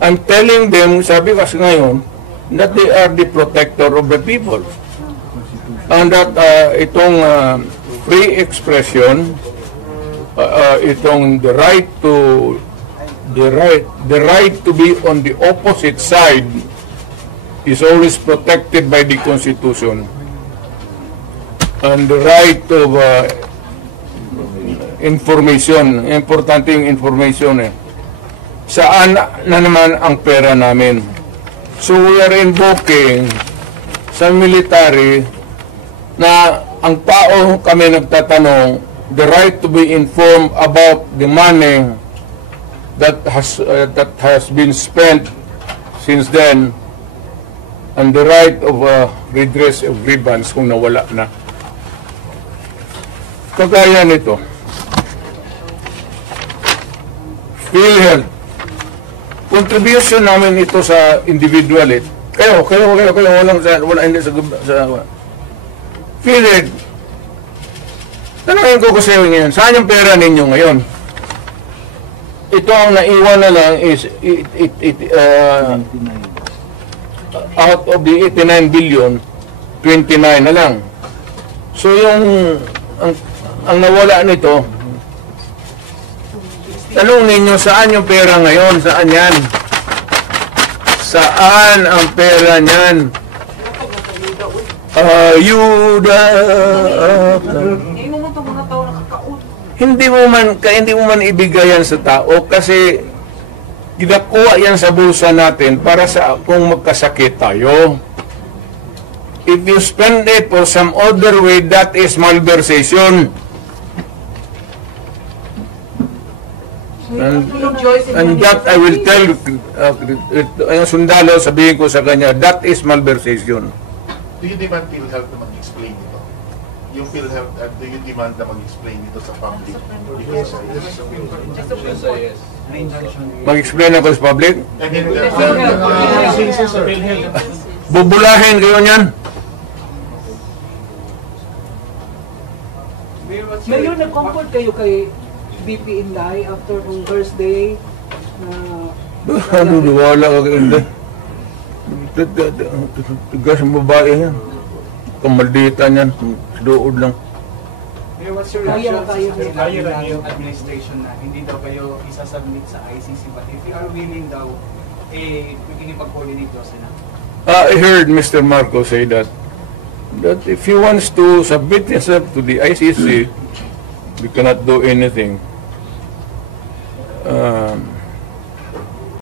I'm telling them, sabi kasi ngayon, that they are the protector of the people. And that itong free expression, itong the right to be on the opposite side is always protected by the Constitution. And the right of information, importante yung information Saan na naman ang pera namin? So we are invoking sa military na ang tao kami nagtatanong, the right to be informed about the money that has been spent since then, and the right of redress of grievance kung nawala na. Kagaya nito, PhilHealth, contribution namin ito sa individual Kayo, wala hindi sa PhilHealth. Tanongin ko kasi ngayon, saan yung pera ninyo ngayon? Ito ang naiwan na lang is out of the 89 billion, 29 na lang. So yung ang nawala nito, tanong ninyo, saan yung pera ngayon? Saan yan? Saan ang pera niyan? Hindi mo man ibigayan sa tao kasi ginakuha yan sa bulsa natin para sa kung magkasakit tayo. If you spend it for some other way, that is malversation. And that I will tell yung sundalo, sabihin ko sa kanya, that is malversation. Do you demand PhilHealth na mag-explain ito? Yung PhilHealth, do you demand na mag-explain ito sa public? Mag-explain ako sa public? Bubulahin kayo niyan? Mayor, nag-comfort kayo kay BP Inday after nung Thursday ano, wala ka kayo. Tigas ang babae yan. Kamaldita niyan. Dood lang. Mayor, what's your reaction sa yung administration na hindi daw kayo isasubmit sa ICC, but if you are willing daw, makikipag-coordinate daw sila? I heard Mr. Marco say that if he wants to submit himself to the ICC, we cannot do anything.